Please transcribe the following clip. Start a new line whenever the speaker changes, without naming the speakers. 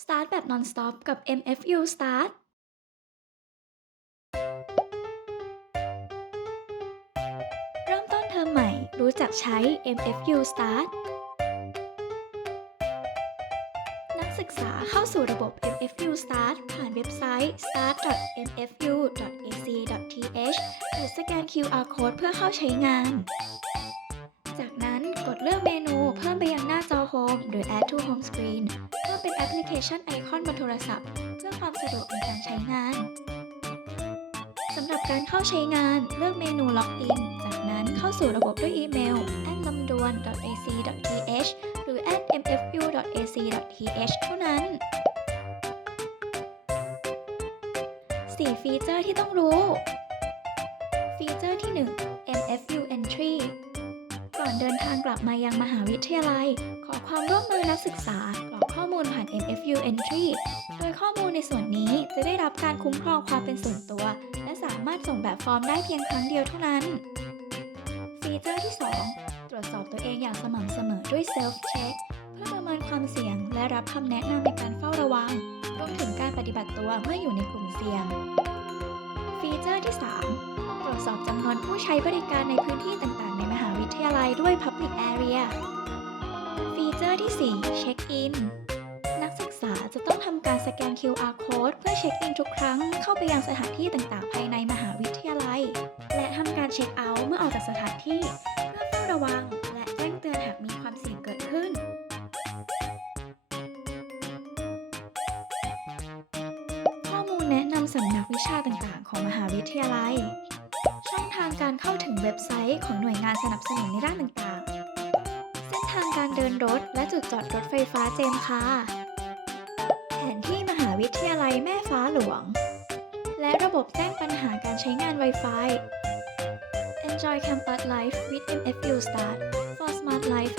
Start แบบ non-stop กับ MFU Start เริ่มต้นเทอมใหม่ รู้จักใช้ MFU Start นักศึกษาเข้าสู่ระบบ MFU Start ผ่านเว็บไซต์ start.mfu.ac.th หรือสแกน QR Code เพื่อเข้าใช้งาน จากนั้นกดเลือกเมนูเพิ่มไปยังหน้าจอ Home หรือ Add to Home Screen เพื่อเป็นแอปพลิเคชันไอคอนบนโทรศัพท์ เพื่อความสะดวกในการใช้งาน สำหรับการเข้าใช้งานเลือกเมนู Login จากนั้นเข้าสู่ระบบด้วยอีเมลลำดวน .ac.th หรือ mfu.ac.th เท่านั้น4ฟีเจอร์ที่ต้องรู้ ฟีเจอร์ที่ 1 MFU Entry ก่อนเดินทางกลับมายังมหาวิทยาลัย ขอความร่วมมือนักศึกษากรอกข้อมูลผ่าน MFU Entry โดยข้อมูลในส่วนนี้จะได้รับการคุ้มครองความเป็นส่วนตัว และสามารถส่งแบบฟอร์มได้เพียงครั้งเดียวเท่านั้น ฟีเจอร์ที่ 2 ตรวจสอบตัวเองอย่างสม่ำเสมอด้วย Self Check เพื่อประเมินความเสี่ยง และรับคำแนะนำในการเฝ้าระวังรวมถึงการปฏิบัติตัวเมื่ออยู่ในกลุ่มเสี่ยง ฟีเจอร์ที่ 3 ตรวจสอบจำนวนผู้ใช้บริการในพื้นที่ต่างๆ ในมหาวิทยาลัยด้วย Public Area ฟีเจอร์ที่ 4 เช็คอิน นักศึกษาจะต้องทำการสแกน QR Code เพื่อเช็คอินทุกครั้งเข้าไปยังสถานที่ต่างๆ ภายในมหาวิทยาลัย และทำการเช็คเอาท์เมื่อออกจากสถานที่ มูลแนำสำนักวิชาต่างๆ ของมหาวิทยาลัย ช่องทางการเข้าถึงเว็บไซต์ของหน่วยงานสนับสนุนในด้านต่างๆ เส้นทางการเดินรถและจุดจอดรถไฟฟ้าเจมคาร์แผนที่มหาวิทยาลัยแม่ฟ้าหลวง และระบบแจ้งปัญหาการใช้งาน Wi-Fi Enjoy campus life with MFU Start for smart life